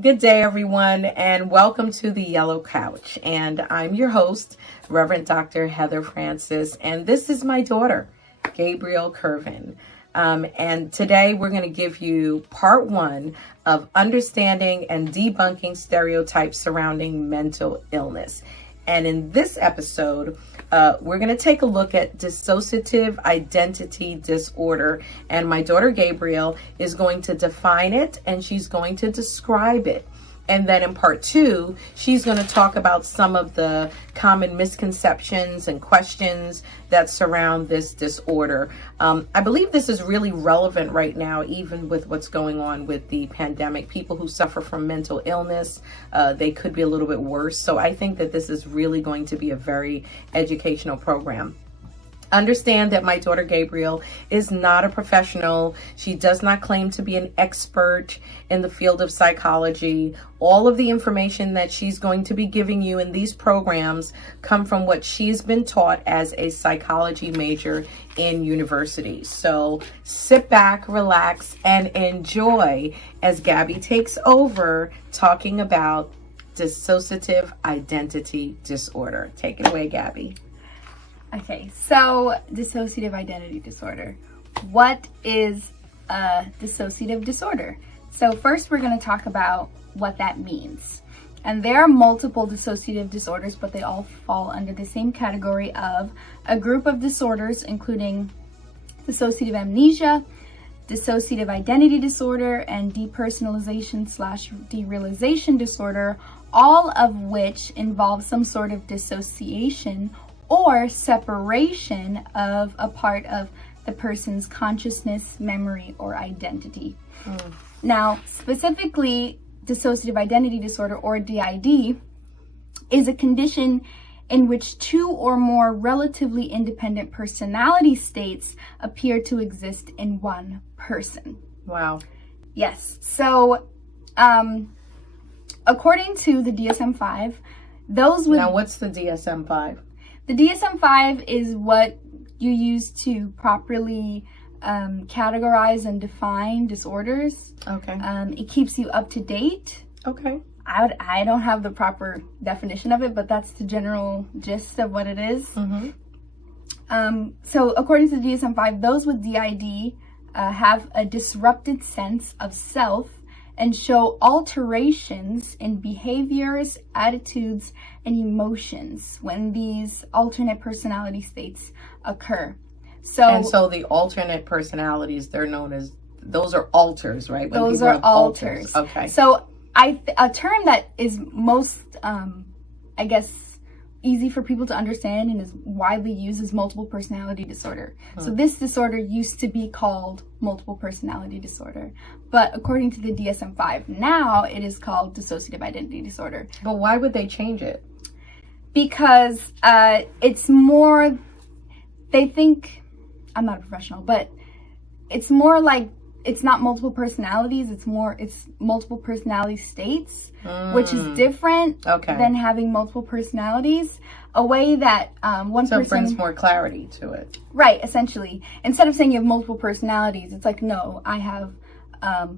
Good day, everyone, and welcome to the Yellow Couch. And I'm your host, Reverend Dr. Heather Francis, and this is my daughter, Gabrielle Curvin. And today we're going to give you part one of understanding and debunking stereotypes surrounding mental illness. And in this episode, we're going to take a look at dissociative identity disorder. And my daughter Gabrielle is going to define it and she's going to describe it. And then in part two, she's going to talk about some of the common misconceptions and questions that surround this disorder. I believe this is really relevant right now, even with what's going on with the pandemic. People who suffer from mental illness, they could be a little bit worse. So I think that this is really going to be a very educational program. Understand that my daughter Gabrielle is not a professional. She does not claim to be an expert in the field of psychology. All of the information that she's going to be giving you in these programs come from what she's been taught as a psychology major in university. So sit back, relax, and enjoy as Gabby takes over talking about dissociative identity disorder. Take it away, Gabby. Okay, so dissociative identity disorder. What is a dissociative disorder? So first we're going to talk about what that means. And there are multiple dissociative disorders, but they all fall under the same category of a group of disorders, including dissociative amnesia, dissociative identity disorder, and depersonalization/derealization disorder, all of which involve some sort of dissociation or separation of a part of the person's consciousness, memory, or identity. Now, specifically, dissociative identity disorder, or DID, is a condition in which two or more relatively independent personality states appear to exist in one person. Wow. Yes. So, according to the DSM-5, those with... Now, what's the DSM-5? The DSM-5 is what you use to properly categorize and define disorders. Okay. It keeps you up to date. Okay. I don't have the proper definition of it, but that's the general gist of what it is. Mm-hmm. So according to the DSM-5, those with DID have a disrupted sense of self and show alterations in behaviors, attitudes, and emotions when these alternate personality states occur. So the alternate personalities, they're known as, those are alters, right? When those are alters. Okay. So a term that is most, I guess, easy for people to understand and is widely used is multiple personality disorder. So this disorder used to be called multiple personality disorder, but according to the DSM-5, now it is called dissociative identity disorder. But why would they change it? Because it's more, they think, I'm not a professional, but it's more like, it's not multiple personalities, it's multiple personality states, which is different than having multiple personalities. A way that one person... So it brings more clarity to it. Right, essentially. Instead of saying you have multiple personalities, it's like, no, I have a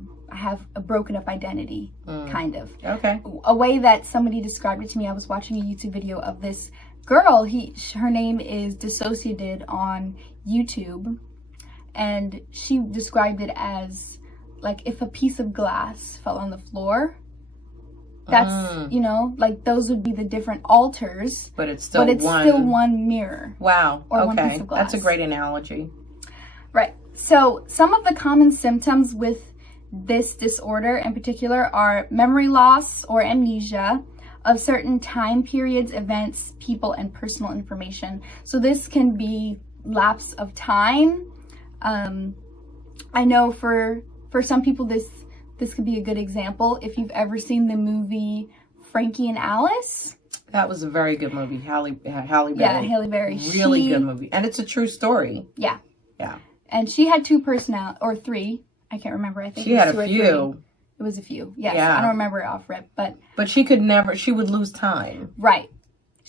broken up identity, kind of. Okay. A way that somebody described it to me, I was watching a YouTube video of this girl, her name is Dissociative on YouTube. And she described it as like if a piece of glass fell on the floor, that's, like those would be the different alters. But it's still one mirror. Wow. Or okay. one piece of glass. That's a great analogy. Right. So some of the common symptoms with this disorder in particular are memory loss or amnesia of certain time periods, events, people, and personal information. So this can be lapse of time. I know for some people this could be a good example. If you've ever seen the movie Frankie and Alice. That was a very good movie. Halle Berry. Yeah, Halle Berry. Really good movie. And it's a true story. Yeah. Yeah. And she had two personalities, or three. I can't remember. I think she had a few. It was a few. Yes. Yeah. I don't remember it off rip, but she would lose time. Right.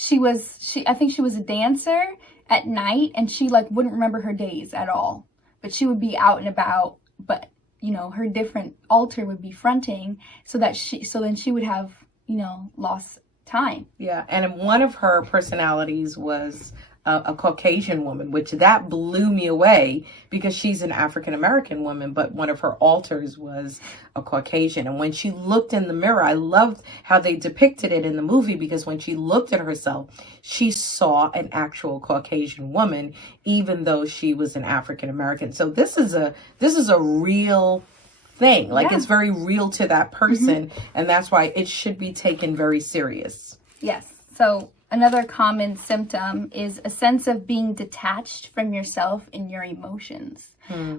I think she was a dancer at night, and she wouldn't remember her days at all. But she would be out and about, but her different alter would be fronting, so then she would have, lost time. Yeah, and one of her personalities was a Caucasian woman, which that blew me away because she's an African American woman, but one of her alters was a Caucasian. And when she looked in the mirror, I loved how they depicted it in the movie, because when she looked at herself, she saw an actual Caucasian woman, even though she was an African American. So this is a real thing. Like, it's very real to that person, and that's why it should be taken very serious. Yes. So another common symptom is a sense of being detached from yourself and your emotions,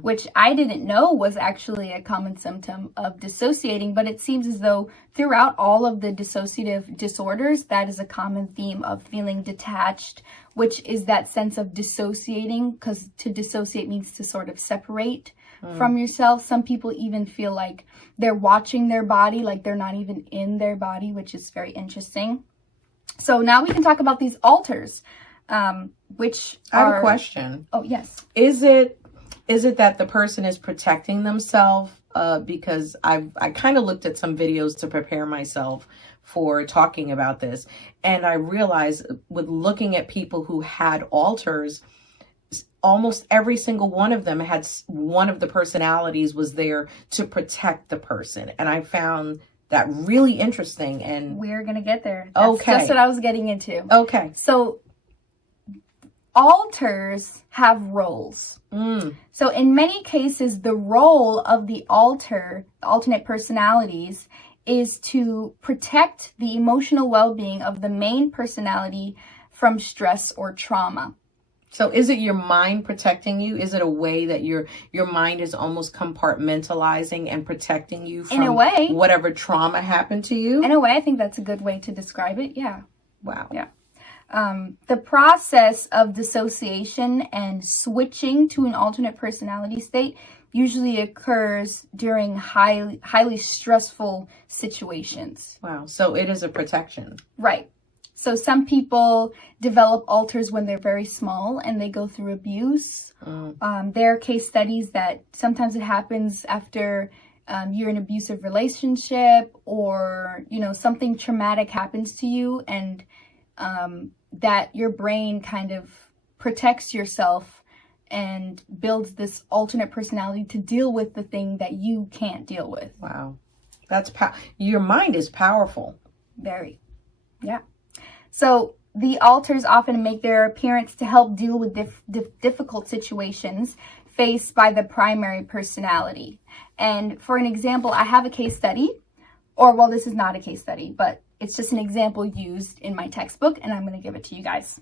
which I didn't know was actually a common symptom of dissociating, but it seems as though throughout all of the dissociative disorders, that is a common theme of feeling detached, which is that sense of dissociating, because to dissociate means to sort of separate from yourself. Some people even feel like they're watching their body, like they're not even in their body, which is very interesting. So now we can talk about these alters, which I have a question. Oh, yes. Is it that the person is protecting themselves? Because I kind of looked at some videos to prepare myself for talking about this, and I realized with looking at people who had alters, almost every single one of them had one of the personalities was there to protect the person, and I found that really interesting. And we're gonna get there. That's just what I was getting into. Okay. So alters have roles. So in many cases, the role of the alternate personalities, is to protect the emotional well-being of the main personality from stress or trauma. So is it your mind protecting you? Is it a way that your mind is almost compartmentalizing and protecting you from, in a way, whatever trauma happened to you? In a way, I think that's a good way to describe it. Yeah. Wow. Yeah. The process of dissociation and switching to an alternate personality state usually occurs during highly stressful situations. Wow. So it is a protection. Right. So some people develop alters when they're very small and they go through abuse. There are case studies that sometimes it happens after you're in an abusive relationship, or, something traumatic happens to you, and that your brain kind of protects yourself and builds this alternate personality to deal with the thing that you can't deal with. Wow. That's your mind is powerful. Very. Yeah. So the alters often make their appearance to help deal with difficult situations faced by the primary personality. And for an example, I have a case study, this is not a case study, but it's just an example used in my textbook, and I'm going to give it to you guys.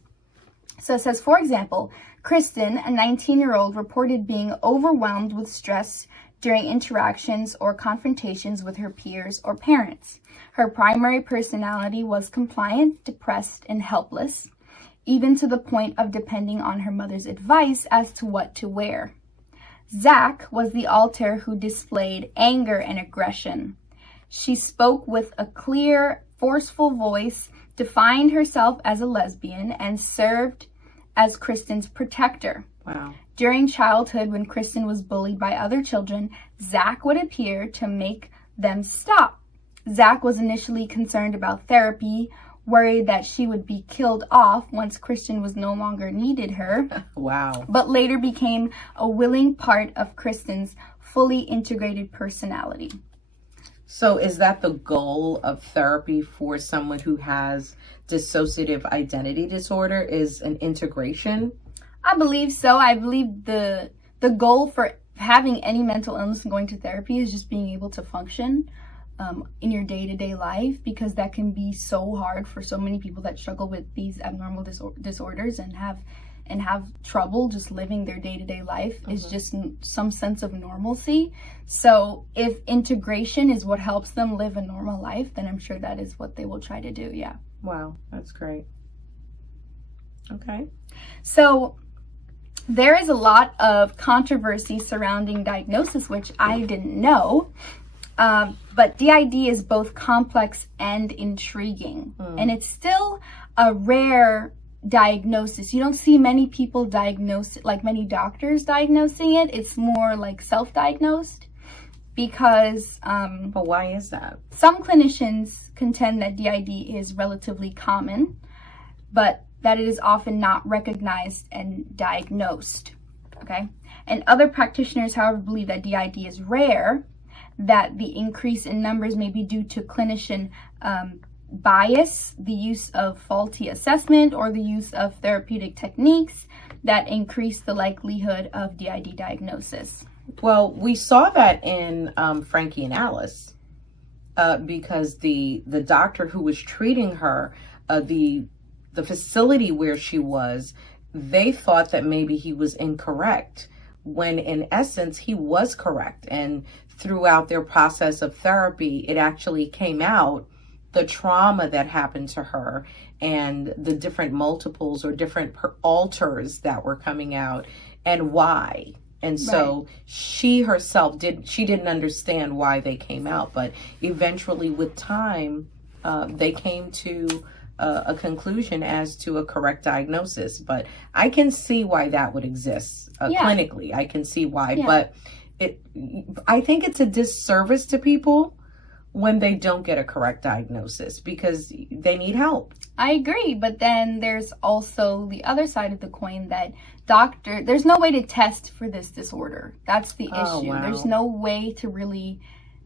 So it says, for example, Kristen, a 19-year-old, reported being overwhelmed with stress during interactions or confrontations with her peers or parents. Her primary personality was compliant, depressed, and helpless, even to the point of depending on her mother's advice as to what to wear. Zach was the alter who displayed anger and aggression. She spoke with a clear, forceful voice, defined herself as a lesbian, and served as Kristen's protector. Wow. During childhood, when Kristen was bullied by other children, Zach would appear to make them stop. Zach was initially concerned about therapy, worried that she would be killed off once Kristen was no longer needed her. Wow. But later became a willing part of Kristen's fully integrated personality. So is that the goal of therapy for someone who has dissociative identity disorder, is an integration? I believe so. I believe the goal for having any mental illness and going to therapy is just being able to function in your day-to-day life, because that can be so hard for so many people that struggle with these abnormal disorders and have trouble just living their day-to-day life. Is just some sense of normalcy. So if integration is what helps them live a normal life, then I'm sure that is what they will try to do. Yeah. Wow, that's great. Okay. So there is a lot of controversy surrounding diagnosis, which I didn't know. But DID is both complex and intriguing. And it's still a rare diagnosis. You don't see many people diagnose it, like many doctors diagnosing it. It's more like self-diagnosed. because But why is that? some clinicians contend that DID is relatively common, but that it is often not recognized and diagnosed, okay? And other practitioners, however, believe that DID is rare, that the increase in numbers may be due to clinician bias, the use of faulty assessment, or the use of therapeutic techniques that increase the likelihood of DID diagnosis. Well, we saw that in Frankie and Alice, because the doctor who was treating her, the facility where she was, they thought that maybe he was incorrect, when in essence he was correct. And throughout their process of therapy, it actually came out, the trauma that happened to her and the different multiples or different alters that were coming out and why. And so she herself didn't understand why they came out, but eventually with time, they came to a conclusion as to a correct diagnosis. But I can see why that would exist clinically. I can see why, but I think it's a disservice to people when they don't get a correct diagnosis, because they need help. I agree, but then there's also the other side of the coin that there's no way to test for this disorder. That's the issue. Wow. There's no way to really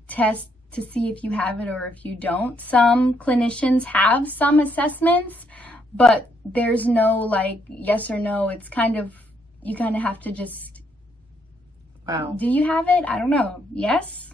test to see if you have it or if you don't. Some clinicians have some assessments, but there's no like yes or no. It's you kind of have to just, do you have it? I don't know. Yes.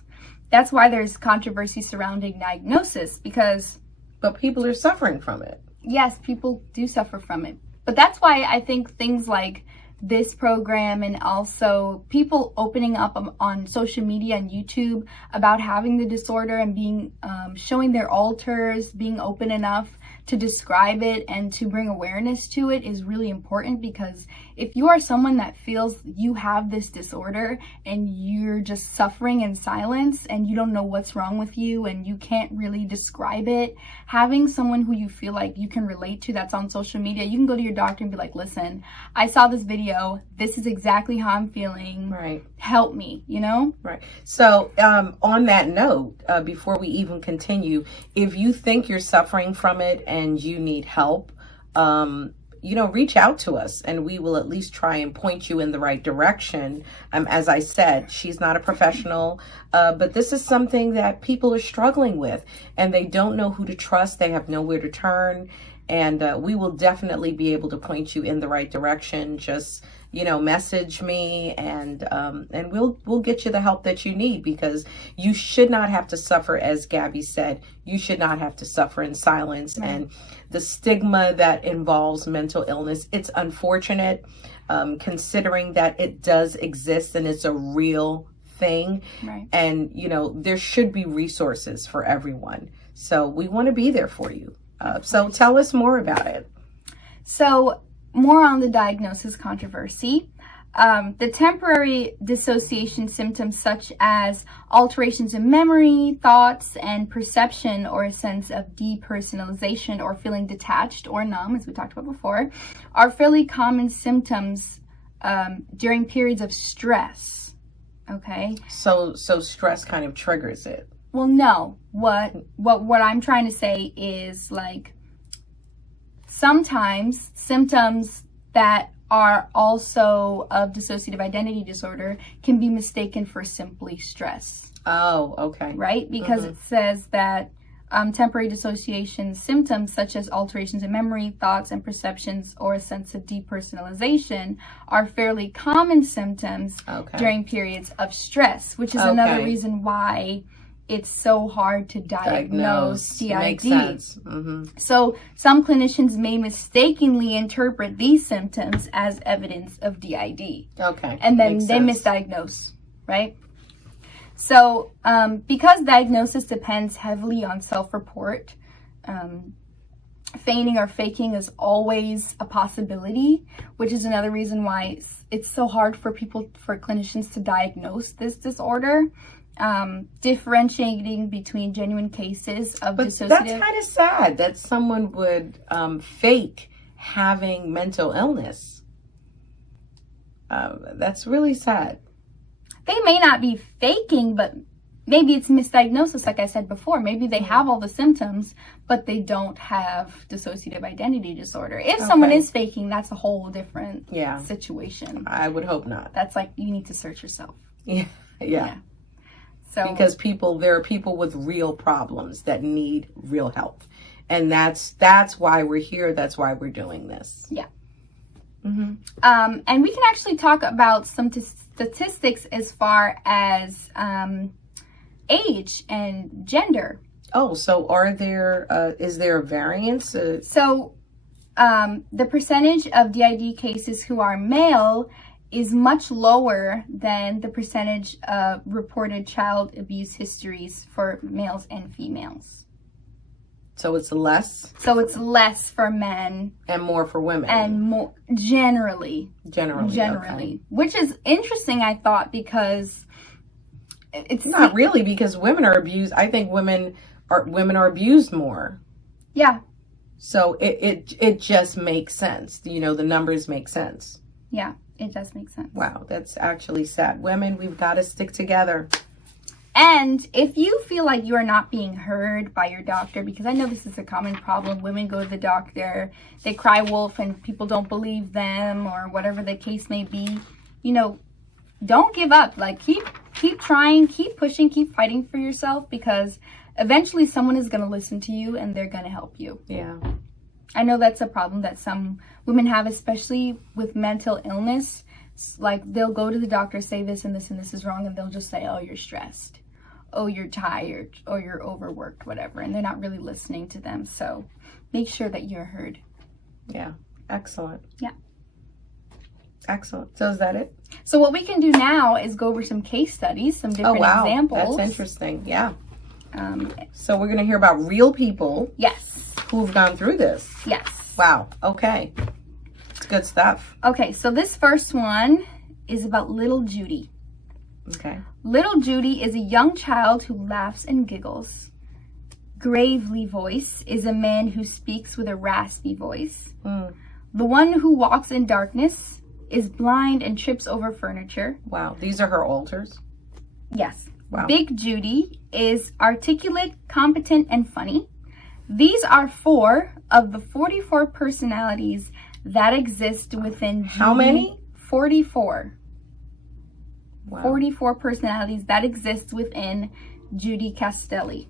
That's why there's controversy surrounding diagnosis, because... But people are suffering from it. Yes, people do suffer from it. But that's why I think things like this program, and also people opening up on social media and YouTube about having the disorder and being showing their alters, being open enough to describe it and to bring awareness to it is really important, because if you are someone that feels you have this disorder and you're just suffering in silence and you don't know what's wrong with you and you can't really describe it, having someone who you feel like you can relate to that's on social media, you can go to your doctor and be like, listen, I saw this video, this is exactly how I'm feeling, right? Help me, Right. So on that note, before we even continue, if you think you're suffering from it and you need help, reach out to us and we will at least try and point you in the right direction. As I said, she's not a professional, but this is something that people are struggling with and they don't know who to trust. They have nowhere to turn, and we will definitely be able to point you in the right direction. Just message me and we'll get you the help that you need, because you should not have to suffer. As Gabby said, you should not have to suffer in silence. Right. And the stigma that involves mental illness, it's unfortunate, considering that it does exist and it's a real thing. Right. And, there should be resources for everyone. So we want to be there for you. So tell us more about it. So more on the diagnosis controversy. The temporary dissociation symptoms such as alterations in memory, thoughts, and perception, or a sense of depersonalization or feeling detached or numb, as we talked about before, are fairly common symptoms during periods of stress. Okay? So stress kind of triggers it. Well, no. What I'm trying to say is, like, sometimes symptoms that are also of dissociative identity disorder can be mistaken for simply stress. Oh, okay. Right? Because it says that temporary dissociation symptoms such as alterations in memory, thoughts, and perceptions, or a sense of depersonalization are fairly common symptoms during periods of stress, which is another reason why it's so hard to diagnose DID. Makes sense. So some clinicians may mistakenly interpret these symptoms as evidence of DID. Okay. And then they misdiagnose, right? So because diagnosis depends heavily on self-report, feigning or faking is always a possibility, which is another reason why it's so hard for clinicians to diagnose this disorder. Differentiating between genuine cases of dissociative. That's kind of sad that someone would fake having mental illness. That's really sad. They may not be faking, but maybe it's misdiagnosis, like I said before. Maybe they have all the symptoms, but they don't have dissociative identity disorder. If someone is faking, that's a whole different situation. I would hope not. That's like, you need to search yourself. Yeah. So, because there are people with real problems that need real help. And that's why we're here. That's why we're doing this. Yeah. And we can actually talk about some statistics as far as age and gender. Oh, so is there a variance? So the percentage of DID cases who are male is much lower than the percentage of reported child abuse histories for males and females. So it's less? So it's less for men. And more for women. And more generally. Generally. Okay. Which is interesting, I thought, because it's not really, because women are abused. I think women are abused more. Yeah. So it just makes sense. The numbers make sense. Yeah, it does make sense. Wow, that's actually sad. Women, we've got to stick together. And if you feel like you are not being heard by your doctor, because I know this is a common problem, women go to the doctor, they cry wolf and people don't believe them, or whatever the case may be, don't give up. Like, keep trying, keep pushing, keep fighting for yourself, because eventually someone is going to listen to you and they're going to help you. Yeah. I know that's a problem that some women have, especially with mental illness. Like, they'll go to the doctor, say this and this and this is wrong, and they'll just say, oh, you're stressed. Oh, you're tired, or you're overworked, whatever. And they're not really listening to them. So make sure that you're heard. Yeah. Excellent. Yeah. Excellent. So is that it? So what we can do now is go over some case studies, some different examples. That's interesting. Yeah. So we're going to hear about real people. Yes. Who've gone through this. Yes. Wow. Okay. It's good stuff. Okay. So this first one is about little Judy. Okay. Little Judy is a young child who laughs and giggles. Gravely voice is a man who speaks with a raspy voice. The one who walks in darkness is blind and trips over furniture. Wow. These are her alters? Yes. Wow. Big Judy is articulate, competent, and funny. These are 4 of the 44 personalities that exist within Judy. How many? 44. Wow. 44 personalities that exist within Judy Castelli.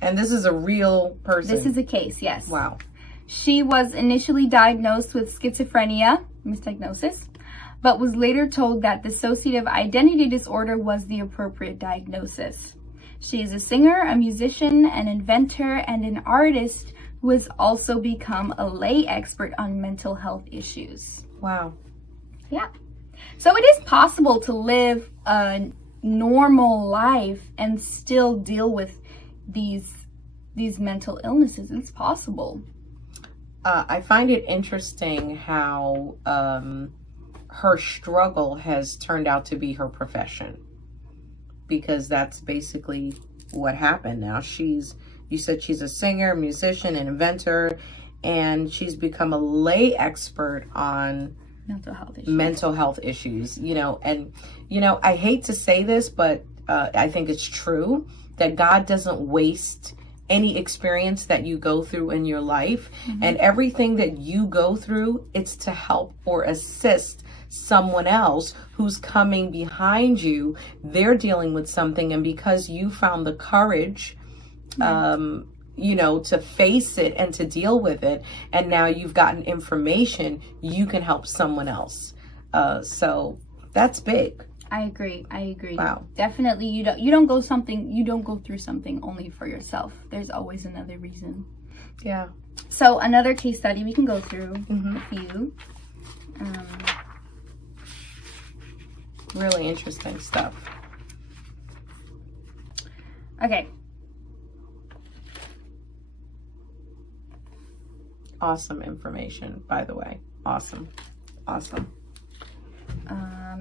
And this is a real person? This is a case, yes. Wow. She was initially diagnosed with schizophrenia, misdiagnosis, but was later told that dissociative identity disorder was the appropriate diagnosis. She is a singer, a musician, an inventor, and an artist who has also become a lay expert on mental health issues. Wow. Yeah. So it is possible to live a normal life and still deal with these mental illnesses. It's possible. I find it interesting how her struggle has turned out to be her profession, because that's basically what happened. Now you said she's a singer, musician, and inventor, and she's become a lay expert on mental health issues, and I hate to say this, but I think it's true that God doesn't waste any experience that you go through in your life. And everything that you go through, it's to help or assist someone else who's coming behind you. They're dealing with something, and because you found the courage to face it and to deal with it, and now you've gotten information, you can help someone else. So that's big. I agree. Wow. Definitely, you don't go through something only for yourself. There's always another reason. Yeah. So another case study we can go through a few. Really interesting stuff. Okay. Awesome information, by the way. Awesome.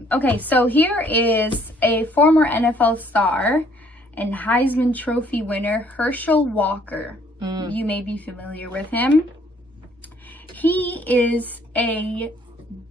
Okay, so here is a former NFL star and Heisman Trophy winner, Herschel Walker. You may be familiar with him. He is a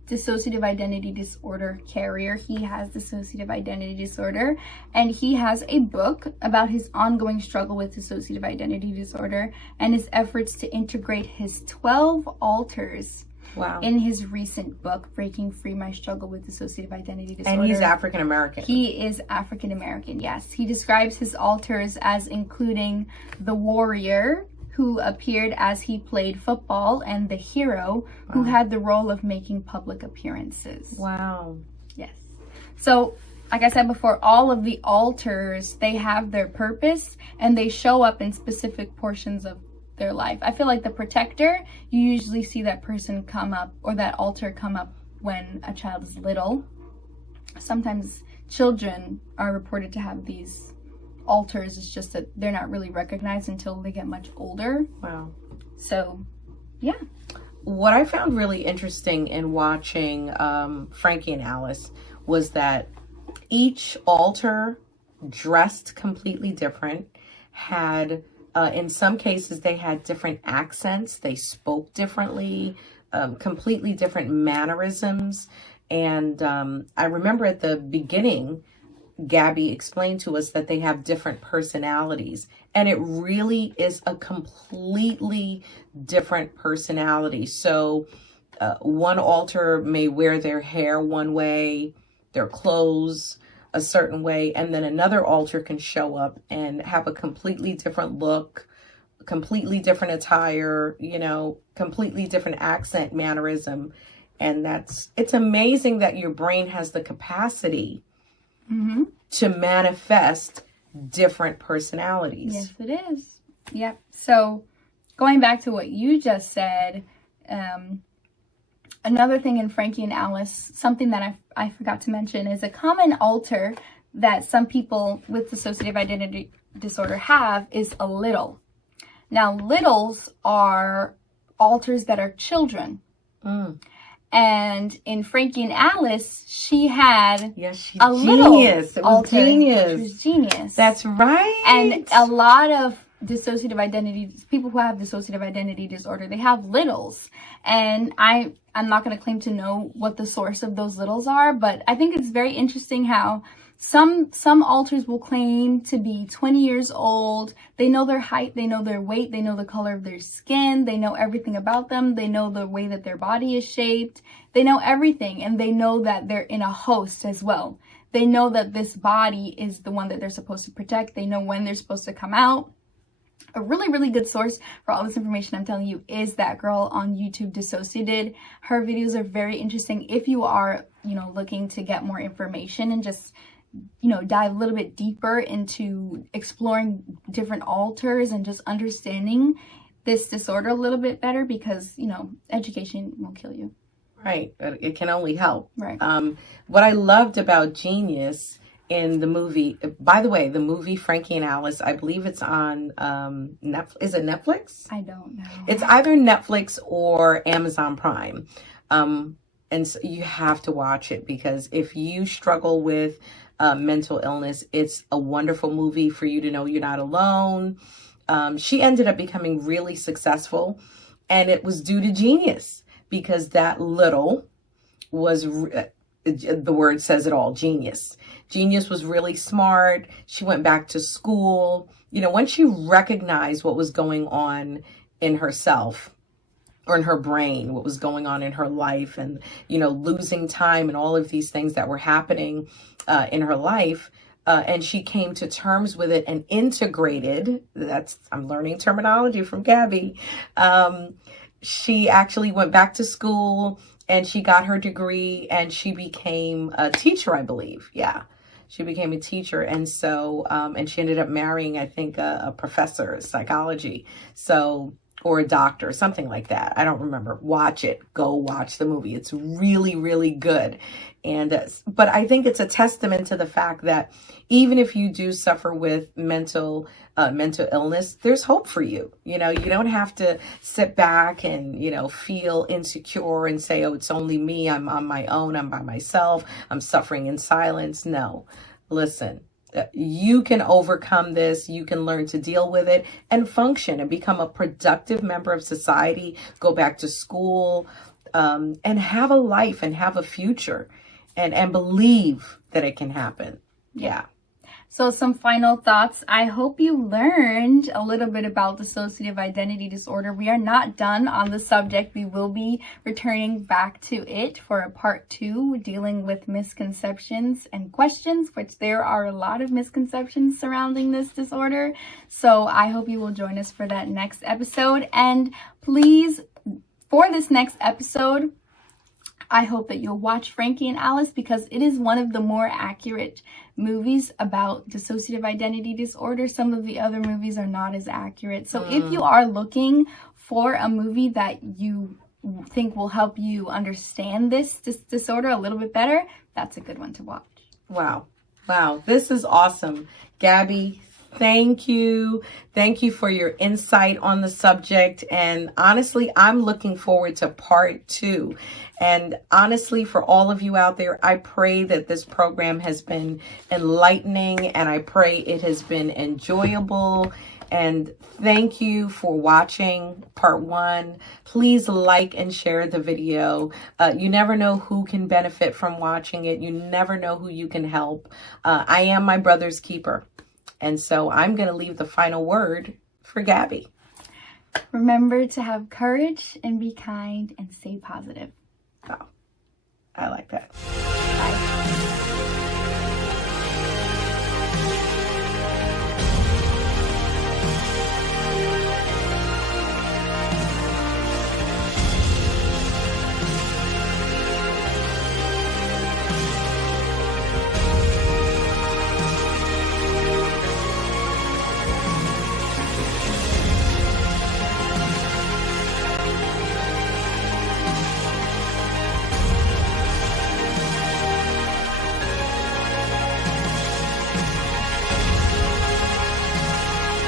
dissociative identity disorder carrier. He has dissociative identity disorder, and he has a book about his ongoing struggle with dissociative identity disorder and his efforts to integrate his 12 alters. Wow. In his recent book, Breaking Free: My Struggle with Dissociative Identity Disorder. And he's African American. He is African American, yes. He describes his alters as including the warrior, who appeared as he played football, and the hero, who had the role of making public appearances. Wow. Yes. So, like I said before, all of the alters, they have their purpose, and they show up in specific portions of their life. I feel like the protector, you usually see that person come up, or that alter come up when a child is little. Sometimes children are reported to have these alters. It's just that they're not really recognized until they get much older. Wow. So, yeah. What I found really interesting in watching Frankie and Alice was that each alter dressed completely different, had in some cases, they had different accents. They spoke differently, completely different mannerisms. And I remember at the beginning, Gabby explained to us that they have different personalities. And it really is a completely different personality. So one alter may wear their hair one way, their clothes a certain way, and then another alter can show up and have a completely different look, completely different attire, you know, completely different accent, mannerism. And it's amazing that your brain has the capacity to manifest different personalities. Yes, it is. Yep. So going back to what you just said, another thing in Frankie and Alice, something that I forgot to mention, is a common alter that some people with dissociative identity disorder have is a little. Now, littles are alters that are children. And in Frankie and Alice, she had a little alter. She was genius. That's right. And a lot of dissociative identity, people who have dissociative identity disorder, they have littles. And I'm not going to claim to know what the source of those littles are, but I think it's very interesting how some alters will claim to be 20 years old. They know their height, they know their weight, they know the color of their skin, they know everything about them, they know the way that their body is shaped, they know everything, and they know that they're in a host as well. They know that this body is the one that they're supposed to protect. They know when they're supposed to come out. A really, really good source for all this information I'm telling you is that girl on YouTube, Dissociated. Her videos are very interesting if you are, looking to get more information and just, dive a little bit deeper into exploring different alters and just understanding this disorder a little bit better, because, education won't kill you. Right. It can only help. Right. What I loved about Genius in the movie, by the way, the movie Frankie and Alice, I believe it's on Netflix. Is it Netflix? I don't know. It's either Netflix or Amazon Prime. And so you have to watch it, because if you struggle with mental illness, it's a wonderful movie for you to know you're not alone. She ended up becoming really successful, and it was due to Genius, because that little was, the word says it all, genius. Genius was really smart. She went back to school. Once she recognized what was going on in herself, or in her brain, what was going on in her life, and, losing time and all of these things that were happening in her life. And she came to terms with it and integrated, I'm learning terminology from Gabby. She actually went back to school and she got her degree, and she became a teacher, I believe. Yeah. She became a teacher. And so, and she ended up marrying, I think, a professor of psychology. So, or a doctor, something like that. I don't remember. Watch it. Go watch the movie. It's really, really good. And, but I think it's a testament to the fact that even if you do suffer with mental illness, there's hope for you. You don't have to sit back and, feel insecure and say, oh, it's only me. I'm on my own. I'm by myself. I'm suffering in silence. No, listen. You can overcome this. You can learn to deal with it and function and become a productive member of society, go back to school, and have a life and have a future and believe that it can happen. Yeah. So some final thoughts. I hope you learned a little bit about dissociative identity disorder. We are not done on the subject. We will be returning back to it for a part 2, dealing with misconceptions and questions, which there are a lot of misconceptions surrounding this disorder. So I hope you will join us for that next episode. And please, for this next episode, I hope that you'll watch Frankie and Alice, because it is one of the more accurate movies about dissociative identity disorder. Some of the other movies are not as accurate. So if you are looking for a movie that you think will help you understand this disorder a little bit better, that's a good one to watch. Wow. This is awesome. Gabby, thank you. Thank you for your insight on the subject. And honestly, I'm looking forward to part 2. And honestly, for all of you out there, I pray that this program has been enlightening, and I pray it has been enjoyable. And thank you for watching part 1. Please like and share the video. You never know who can benefit from watching it. You never know who you can help. I am my brother's keeper. And so I'm going to leave the final word for Gabby. Remember to have courage and be kind and stay positive. Oh, I like that. Bye.